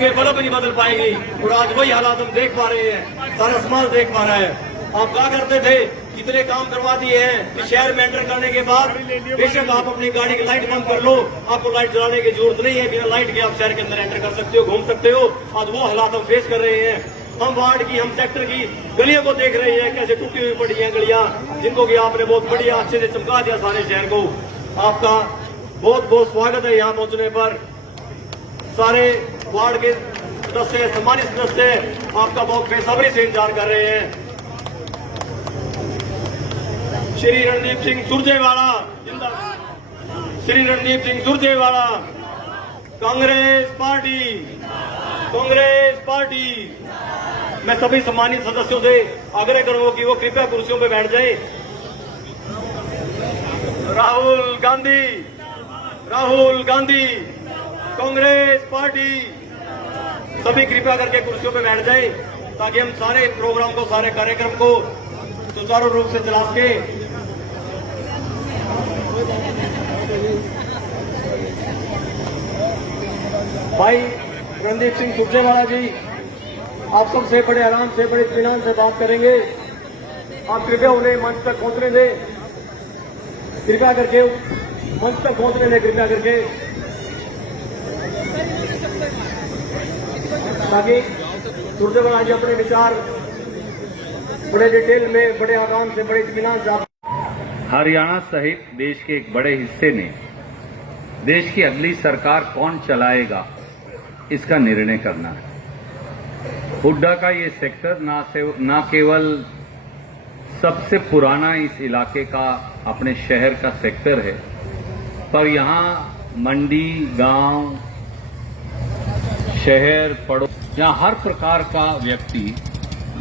उनके बल्ब नहीं बदल पाएगी। और आज वही हालात हम देख पा रहे हैं, सारा समाज देख पा रहा है। आप क्या करते थे, कितने काम करवा दिए हैं कि शहर में एंटर करने के बाद बेशक आप अपनी गाड़ी की लाइट बंद कर लो, आपको लाइट जलाने की जरूरत नहीं है, बिना लाइट के आप शहर के अंदर एंटर कर सकते हो, घूम सकते हो। आज वो हालात हम फेस कर रहे हैं। हम वार्ड की, हम सेक्टर की गलियों को देख रहे हैं, कैसे टूटी हुई पड़ी हैं गलियां, जिनको कि आपने बहुत बढ़िया अच्छे से चमका दिया सारे शहर को। आपका बहुत बहुत स्वागत है यहाँ पहुंचने पर। सारे वार्ड के सदस्य, सम्मानित सदस्य आपका बहुत बेसब्री से इंतजार कर रहे हैं। श्री रणदीप सिंह सुरजेवाला जिंदाबाद, श्री रणदीप सिंह सुरजेवाला, कांग्रेस पार्टी, कांग्रेस पार्टी। मैं सभी सम्मानित सदस्यों से आग्रह करूंगा कि वो कृपया कुर्सियों पर बैठ जाएं। राहुल गांधी, राहुल गांधी, कांग्रेस पार्टी। सभी कृपया करके कुर्सियों पर बैठ जाएं ताकि हम सारे प्रोग्राम को, सारे कार्यक्रम को सुचारू रूप से चला सके। भाई रणदीप सिंह सुरजेवाला जी, आप सबसे बड़े आराम से, बड़े इत्मीनान से बात करेंगे। आप कृपया उन्हें मंच तक पहुंचने दें, कृपया करके मंच तक पहुंचने दें, कृपया करके, ताकि सुरजेवाला जी अपने विचार बड़े डिटेल में, बड़े आराम से, बड़े इत्मीनान से। हरियाणा सहित देश के एक बड़े हिस्से ने देश की अगली सरकार कौन चलाएगा इसका निर्णय करना है। हुड्डा का ये सेक्टर न केवल सबसे पुराना इस इलाके का, अपने शहर का सेक्टर है, पर यहाँ मंडी, गांव, शहर, पड़ोस, यहाँ हर प्रकार का व्यक्ति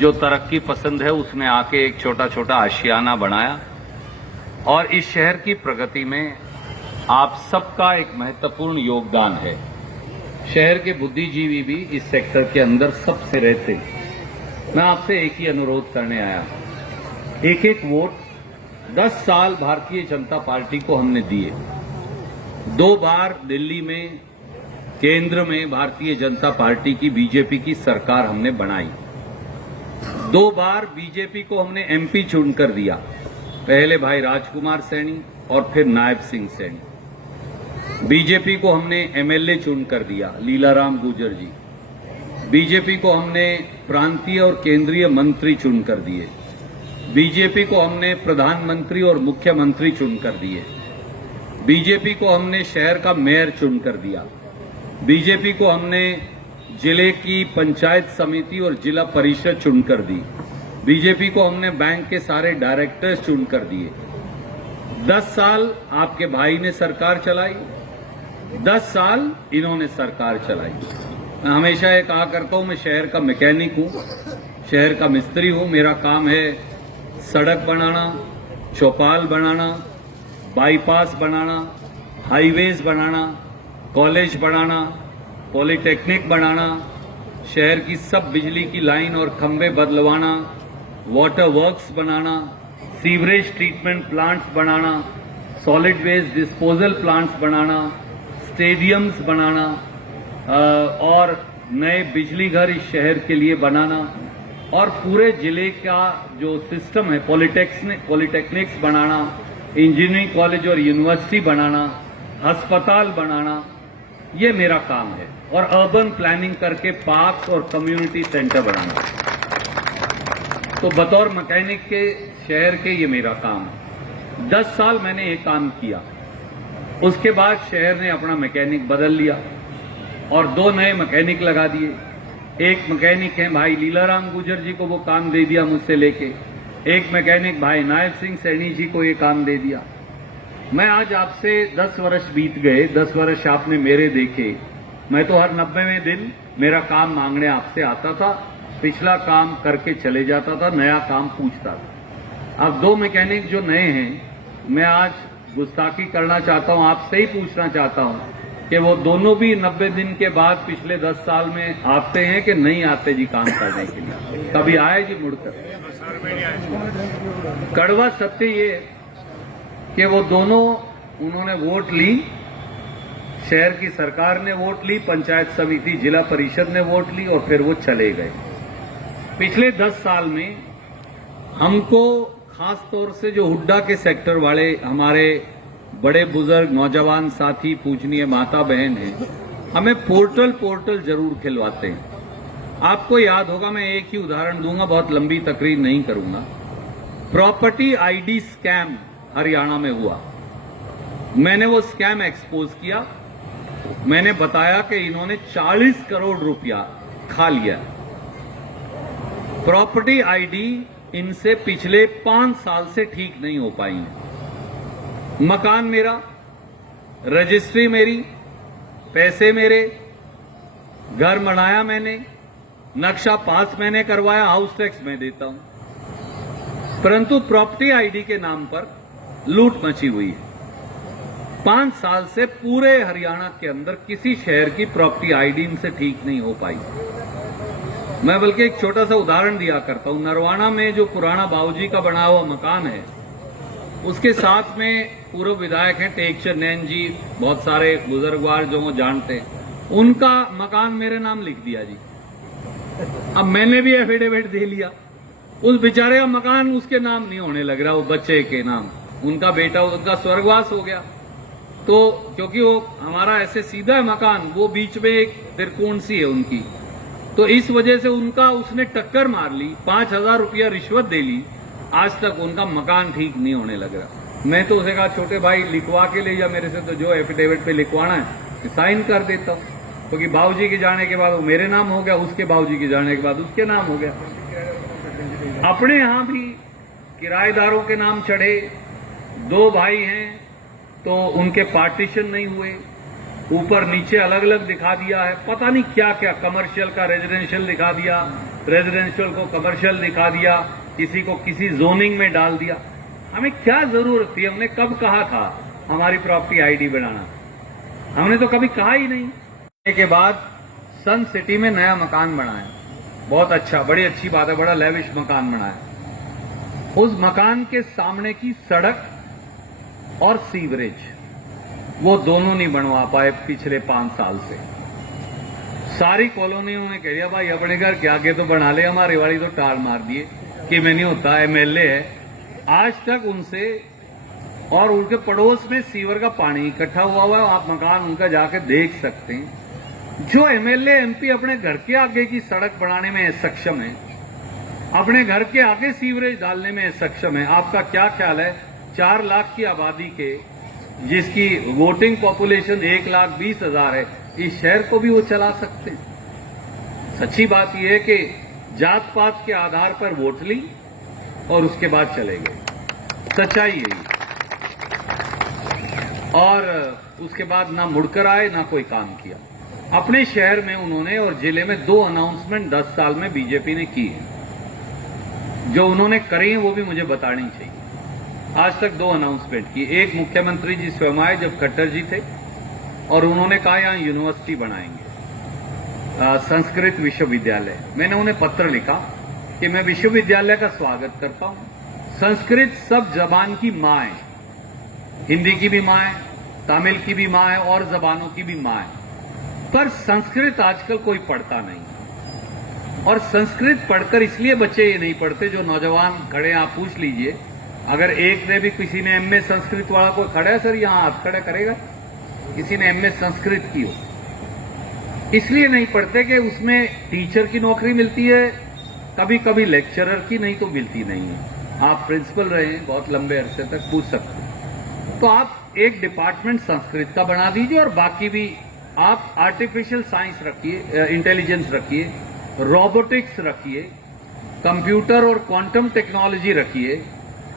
जो तरक्की पसंद है उसने आके एक छोटा छोटा आशियाना बनाया। और इस शहर की प्रगति में आप सबका एक महत्वपूर्ण योगदान है। शहर के बुद्धिजीवी भी इस सेक्टर के अंदर सबसे रहते। मैं आपसे एक ही अनुरोध करने आया, एक एक वोट 10 साल भारतीय जनता पार्टी को हमने दिए। 2 बार दिल्ली में, केंद्र में भारतीय जनता पार्टी की, बीजेपी की सरकार हमने बनाई। 2 बार बीजेपी को हमने एमपी चुनकर दिया, पहले भाई राजकुमार सैनी और फिर नायब सिंह सैनी। बीजेपी को हमने एमएलए चुनकर दिया, लीलाराम गुर्जर जी। बीजेपी को हमने प्रांतीय और केंद्रीय मंत्री चुनकर दिए। बीजेपी को हमने प्रधानमंत्री और मुख्यमंत्री चुनकर दिए। बीजेपी को हमने शहर का मेयर चुनकर दिया। बीजेपी को हमने जिले की पंचायत समिति और जिला परिषद चुनकर दी। बीजेपी को हमने बैंक के सारे डायरेक्टर्स चुनकर दिए। 10 साल आपके भाई ने सरकार चलाई, 10 साल इन्होंने सरकार चलाई। मैं हमेशा ये कहा करता हूं, मैं शहर का मैकेनिक हूं, शहर का मिस्त्री हूं। मेरा काम है सड़क बनाना, चौपाल बनाना, बाईपास बनाना, हाईवेज बनाना, कॉलेज बनाना, पॉलिटेक्निक बनाना, शहर की सब बिजली की लाइन और खंभे बदलवाना, वाटर वर्क्स बनाना, सीवरेज ट्रीटमेंट प्लांट्स बनाना, सॉलिड वेस्ट डिस्पोजल प्लांट्स बनाना, स्टेडियम्स बनाना और नए बिजली घर इस शहर के लिए बनाना, और पूरे जिले का जो सिस्टम है पॉलिटेक्निक्स बनाना, इंजीनियरिंग कॉलेज और यूनिवर्सिटी बनाना, अस्पताल बनाना, ये मेरा काम है। और अर्बन प्लानिंग करके पार्क और कम्युनिटी सेंटर बनाना। तो बतौर मैकेनिक के, शहर के, ये मेरा काम है। 10 साल मैंने ये काम किया। उसके बाद शहर ने अपना मैकेनिक बदल लिया और 2 नए मैकेनिक लगा दिए। एक मैकेनिक है भाई लीलाराम गुर्जर जी को वो काम दे दिया मुझसे लेके, एक मैकेनिक भाई नायब सिंह सैनी जी को ये काम दे दिया। मैं आज आपसे 10 वर्ष बीत गए, 10 वर्ष आपने मेरे देखे। मैं तो हर 90वें दिन मेरा काम मांगने आपसे आता था, पिछला काम करके चले जाता था, नया काम पूछता था। अब 2 मैकेनिक जो नए हैं, मैं आज गुस्ताखी करना चाहता हूं, आपसे ही पूछना चाहता हूं कि वो दोनों भी 90 दिन के बाद पिछले 10 साल में आते हैं कि नहीं आते जी काम करने के लिए? कभी आए जी मुड़कर? कड़वा सत्य ये कि वो दोनों, उन्होंने वोट ली, शहर की सरकार ने वोट ली, पंचायत समिति, जिला परिषद ने वोट ली और फिर वो चले गए। पिछले 10 साल में हमको खास तौर से जो हुड्डा के सेक्टर वाले हमारे बड़े बुजुर्ग नौजवान साथी पूजनीय माता बहन हैं, हमें पोर्टल जरूर खिलवाते हैं। आपको याद होगा, मैं एक ही उदाहरण दूंगा, बहुत लंबी तकरीर नहीं करूंगा। प्रॉपर्टी आईडी स्कैम हरियाणा में हुआ। मैंने वो स्कैम एक्सपोज किया। मैंने बताया कि इन्होंने 40 करोड़ रुपया खा लिया। प्रॉपर्टी आईडी इनसे पिछले 5 साल से ठीक नहीं हो पाई है। मकान मेरा, रजिस्ट्री मेरी, पैसे मेरे, घर बनाया मैंने, नक्शा पास मैंने करवाया, हाउस टैक्स मैं देता हूं, परंतु प्रॉपर्टी आईडी के नाम पर लूट मची हुई है। 5 साल से पूरे हरियाणा के अंदर किसी शहर की प्रॉपर्टी आईडी इनसे ठीक नहीं हो पाई। मैं बल्कि एक छोटा सा उदाहरण दिया करता हूं। नरवाना में जो पुराना बाबूजी का बना हुआ मकान है, उसके साथ में पूर्व विधायक हैं टेकचंद नैन जी, बहुत सारे बुजुर्गवार जो वो जानते हैं, उनका मकान मेरे नाम लिख दिया जी। अब मैंने भी एफिडेविट दे लिया। उस बेचारे का मकान उसके नाम नहीं होने लग रहा, वो बच्चे के नाम, उनका बेटा उनका स्वर्गवास हो गया। तो क्योंकि वो हमारा ऐसे सीधा है मकान, वो बीच में एक त्रिकोण सी है उनकी, तो इस वजह से उनका उसने टक्कर मार ली, 5,000 रुपया रिश्वत दे ली। आज तक उनका मकान ठीक नहीं होने लग रहा। मैं तो उसे कहा, छोटे भाई लिखवा के ले जा मेरे से, तो जो एफिडेविट पे लिखवाना है साइन कर देता हूं, क्योंकि बाबूजी के जाने के बाद वो मेरे नाम हो गया, उसके बाबूजी के जाने के बाद उसके नाम हो गया। अपने यहां भी किराएदारों के नाम चढ़े। 2 भाई हैं तो उनके पार्टीशन नहीं हुए, ऊपर नीचे अलग अलग दिखा दिया है, पता नहीं क्या क्या, कमर्शियल का रेजिडेंशियल दिखा दिया, रेजिडेंशियल को कमर्शियल दिखा दिया, किसी को किसी जोनिंग में डाल दिया। हमें क्या जरूरत थी? हमने कब कहा था हमारी प्रॉपर्टी आईडी बनाना? हमने तो कभी कहा ही नहीं। के बाद सन सिटी में नया मकान बना है, बहुत अच्छा, बड़ी अच्छी बात है, बड़ा लेविश मकान बना है। उस मकान के सामने की सड़क और सीवरेज, वो दोनों नहीं बनवा पाए पिछले 5 साल से। सारी कॉलोनियों में कह दिया भाई अपने घर के आगे तो बना ले, हमारी वाली तो टाल मार दिए कि मैं नहीं होता, एमएलए है। आज तक उनसे और उनके पड़ोस में सीवर का पानी इकट्ठा हुआ है, आप मकान उनका जाकर देख सकते हैं। जो एमएलए एमपी अपने घर के आगे की सड़क बनाने में सक्षम है, अपने घर के आगे सीवरेज डालने में सक्षम है, आपका क्या ख्याल है 4 लाख की आबादी के, जिसकी वोटिंग पॉपुलेशन 1,20,000 है, इस शहर को भी वो चला सकते हैं? सच्ची बात यह है कि जात पात के आधार पर वोट ली और उसके बाद चले गए, सच्चाई यही। और उसके बाद ना मुड़कर आए, ना कोई काम किया। अपने शहर में उन्होंने और जिले में 2 अनाउंसमेंट 10 साल में बीजेपी ने की है। जो उन्होंने करी है वो भी मुझे बतानी चाहिए। आज तक 2 अनाउंसमेंट की। एक मुख्यमंत्री जी स्वयं आए जब खट्टर जी थे, और उन्होंने कहा यहां यूनिवर्सिटी बनाएंगे, संस्कृत विश्वविद्यालय। मैंने उन्हें पत्र लिखा कि मैं विश्वविद्यालय का स्वागत करता हूं। संस्कृत सब जबान की मां है, हिंदी की भी मां है, तमिल की भी मां है और जबानों की भी मां है, पर संस्कृत आजकल कोई पढ़ता नहीं। और संस्कृत पढ़कर इसलिए बच्चे ये नहीं पढ़ते, जो नौजवान खड़े आप पूछ लीजिए, अगर एक ने भी, किसी ने एमए संस्कृत वाला कोई खड़ा है सर यहां हाथ खड़ा करेगा, किसी ने एमए संस्कृत की हो? इसलिए नहीं पढ़ते कि उसमें टीचर की नौकरी मिलती है, कभी कभी लेक्चरर की, नहीं तो मिलती नहीं है। आप प्रिंसिपल रहे हैं बहुत लंबे अरसे तक, पूछ सकते हैं। तो आप एक डिपार्टमेंट संस्कृत का बना दीजिए, और बाकी भी आप आर्टिफिशियल साइंस रखिए, इंटेलिजेंस रखिए, रोबोटिक्स रखिए, कंप्यूटर और क्वांटम टेक्नोलॉजी रखिए,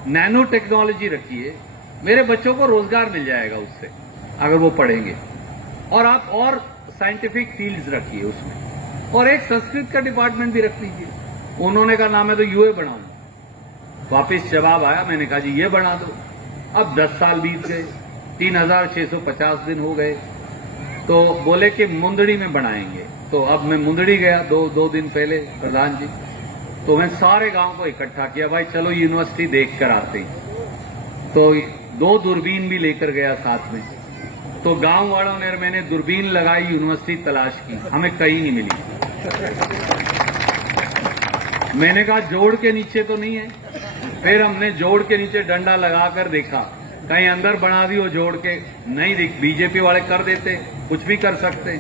नैनो टेक्नोलॉजी रखिए। मेरे बच्चों को रोजगार मिल जाएगा उससे, अगर वो पढ़ेंगे। और आप और साइंटिफिक फील्ड्स रखिए उसमें, और एक संस्कृत का डिपार्टमेंट भी रख लीजिए। उन्होंने कहा ना मैं तो यूए बनाऊं। वापिस जवाब आया, मैंने कहा जी ये बना दो। अब 10 साल बीत गए, 3,650 दिन हो गए, तो बोले कि मुंदड़ी में बनाएंगे। तो अब मैं मुंदड़ी गया 2 दिन पहले, प्रधान जी, तो मैं सारे गांव को इकट्ठा किया, भाई चलो यूनिवर्सिटी देख कर आते हैं। तो 2 दूरबीन भी लेकर गया साथ में, तो गांव वालों ने मैंने दूरबीन लगाई, यूनिवर्सिटी तलाश की, हमें कहीं नहीं मिली। मैंने कहा जोड़ के नीचे तो नहीं है। फिर हमने जोड़ के नीचे डंडा लगाकर देखा, कहीं अंदर बना दी हो जोड़ के, नहीं दिख। बीजेपी वाले कर देते, कुछ भी कर सकते,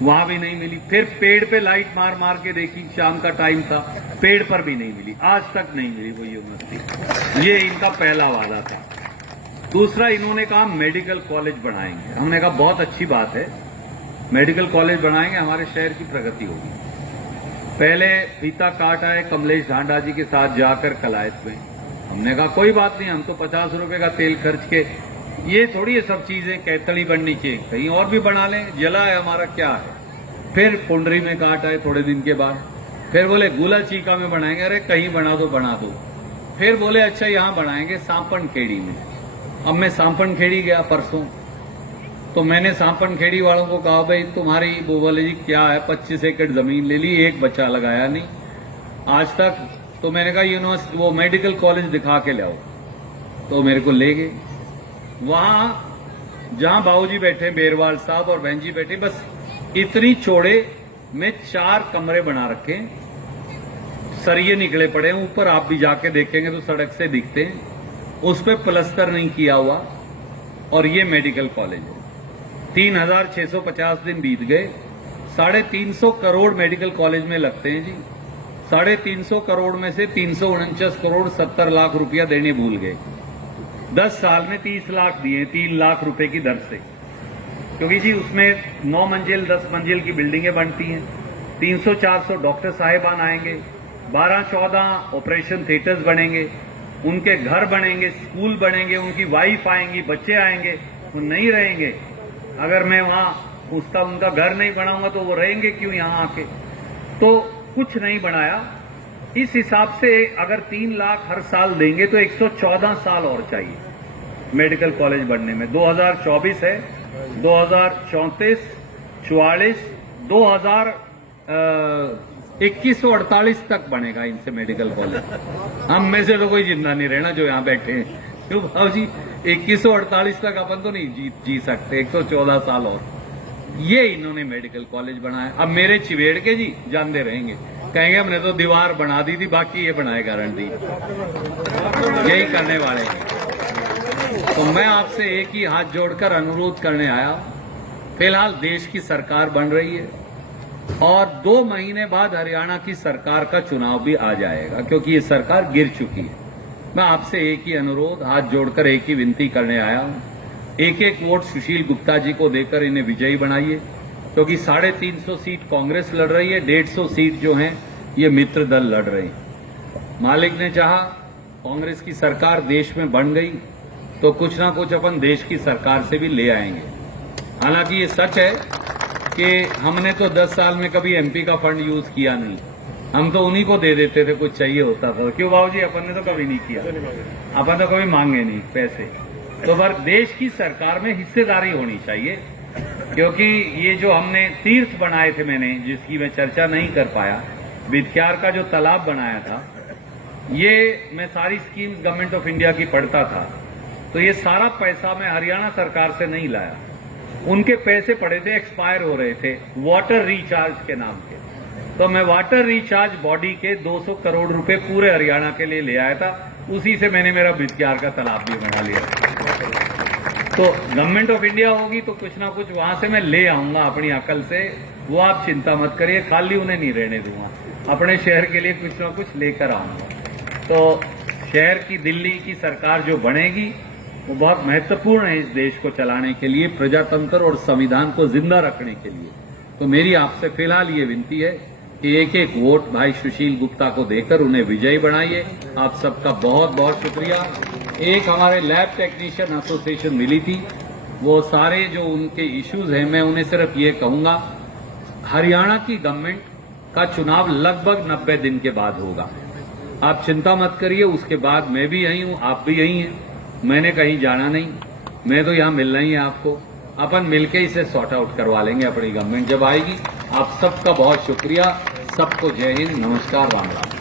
वहां भी नहीं मिली। फिर पेड़ पे लाइट मार मार के देखी, शाम का टाइम था, पेड़ पर भी नहीं मिली, आज तक नहीं मिली वो यूनिवर्सिटी। ये इनका पहला वादा था। दूसरा, इन्होंने कहा मेडिकल कॉलेज बनाएंगे। हमने कहा बहुत अच्छी बात है, मेडिकल कॉलेज बनाएंगे, हमारे शहर की प्रगति होगी। पहले फीता काट आए कमलेश ढांडा जी के साथ जाकर कलायत में। हमने कहा कोई बात नहीं, हम तो 50 रुपए का तेल खर्च के, ये थोड़ी ये सब चीजें कैतड़ी बननी चाहिए, कहीं और भी बना लें, जला है हमारा क्या है। फिर पुंडरी में काट आए थोड़े दिन के बाद, फिर बोले गुला चीका में बनाएंगे। अरे कहीं बना दो। फिर बोले अच्छा यहां बनाएंगे सांपन खेड़ी में। अब मैं सांपन खेड़ी गया परसों, तो मैंने सांपन खेड़ी वालों को कहा भाई तुम्हारी, वो बोले जी क्या है, 25 एकड़ जमीन ले ली, एक बच्चा लगाया नहीं आज तक। तो मैंने कहा यूनिवर्सिटी वो मेडिकल कॉलेज दिखा के लाओ, तो मेरे को ले गए। वहां जहां बाबूजी बैठे, बेरवाल साहब और बहन जी बैठे, बस इतनी चौड़े में 4 कमरे बना रखे, सरिये निकले पड़े हैं ऊपर, आप भी जाके देखेंगे तो सड़क से दिखते हैं, उस पर प्लस्तर नहीं किया हुआ, और ये मेडिकल कॉलेज है। 3650 दिन बीत गए, 350 करोड़ मेडिकल कॉलेज में लगते हैं जी। 350 करोड़ में से 349 करोड़ 70 लाख रुपया देने भूल गए। 10 साल में 30 लाख दिए, 3 लाख रुपए की दर से, क्योंकि जी उसमें 9 मंजिल 10 मंजिल की बिल्डिंगें बनती हैं। 300-400 डॉक्टर साहिबान आएंगे, 12-14 ऑपरेशन थिएटर्स बनेंगे, उनके घर बनेंगे, स्कूल बनेंगे, उनकी वाइफ आएंगी, बच्चे आएंगे, वो नहीं रहेंगे। अगर मैं वहां उनका घर नहीं बनाऊंगा तो वो रहेंगे क्यों यहां आके। तो कुछ नहीं बनाया। इस हिसाब से अगर 3 लाख हर साल देंगे तो 114 साल और चाहिए मेडिकल कॉलेज बनने में। 2024 है, 2034, 44, 2148 तक बनेगा इनसे मेडिकल कॉलेज। हम में से तो कोई जिंदा नहीं रहना जो यहां बैठे हैं, क्यों भाव जी 2148 तक अपन तो नहीं जी सकते, 114 साल और। ये इन्होंने मेडिकल कॉलेज बनाया। अब मेरे चिवेड़ के जी जानते रहेंगे, कहेंगे हमने तो दीवार बना दी थी, बाकी ये बनाए गारंटी, यही करने वाले हैं। तो मैं आपसे एक ही हाथ जोड़कर अनुरोध करने आया, फिलहाल देश की सरकार बन रही है और 2 महीने बाद हरियाणा की सरकार का चुनाव भी आ जाएगा, क्योंकि ये सरकार गिर चुकी है। मैं आपसे एक ही अनुरोध, हाथ जोड़कर एक ही विनती करने आया हूं, एक वोट सुशील गुप्ता जी को देकर इन्हें विजयी बनाइए, क्योंकि 350 सीट कांग्रेस लड़ रही है, 150 सीट जो हैं ये मित्र दल लड़ रहे हैं। मालिक ने चाहा, कांग्रेस की सरकार देश में बन गई, तो कुछ ना कुछ अपन देश की सरकार से भी ले आएंगे। हालांकि ये सच है कि हमने तो 10 साल में कभी एमपी का फंड यूज किया नहीं, हम तो उन्हीं को दे देते थे कुछ चाहिए होता था। क्यों बाबूजी, अपन ने तो कभी नहीं किया, अपन तो कभी मांगे नहीं पैसे। तो पर देश की सरकार में हिस्सेदारी होनी चाहिए, क्योंकि ये जो हमने तीर्थ बनाए थे, मैंने जिसकी मैं चर्चा नहीं कर पाया, विख्यार का जो तालाब बनाया था, ये मैं सारी स्कीम गवर्नमेंट ऑफ इंडिया की पढ़ता था, तो ये सारा पैसा मैं हरियाणा सरकार से नहीं लाया, उनके पैसे पड़े थे, एक्सपायर हो रहे थे वाटर रिचार्ज के नाम पे। तो मैं वाटर रिचार्ज बॉडी के 200 करोड़ रुपए पूरे हरियाणा के लिए ले आया था, उसी से मैंने मेरा विख्यार का तालाब भी बना लिया। तो गवर्नमेंट ऑफ इंडिया होगी तो कुछ ना कुछ वहां से मैं ले आऊंगा अपनी अकल से, वो आप चिंता मत करिए, खाली उन्हें नहीं रहने दूंगा, अपने शहर के लिए कुछ ना कुछ लेकर आऊंगा। तो शहर की, दिल्ली की सरकार जो बनेगी वो बहुत महत्वपूर्ण है इस देश को चलाने के लिए, प्रजातंत्र और संविधान को जिंदा रखने के लिए। तो मेरी आपसे फिलहाल ये विनती है कि एक वोट भाई सुशील गुप्ता को देकर उन्हें विजयी बनाइए। आप सबका बहुत बहुत शुक्रिया। एक हमारे लैब टेक्नीशियन एसोसिएशन मिली थी, वो सारे जो उनके इश्यूज हैं, मैं उन्हें सिर्फ ये कहूंगा, हरियाणा की गवर्नमेंट का चुनाव लगभग 90 दिन के बाद होगा, आप चिंता मत करिए। उसके बाद मैं भी यहीं हूं, आप भी यहीं हैं, मैंने कहीं जाना नहीं, मैं तो यहां मिलना ही है आपको। अपन मिलके इसे सॉर्ट आउट करवा लेंगे अपनी गवर्नमेंट जब आएगी। आप सबका बहुत शुक्रिया, सबको जय हिंद, नमस्कार, राम राम।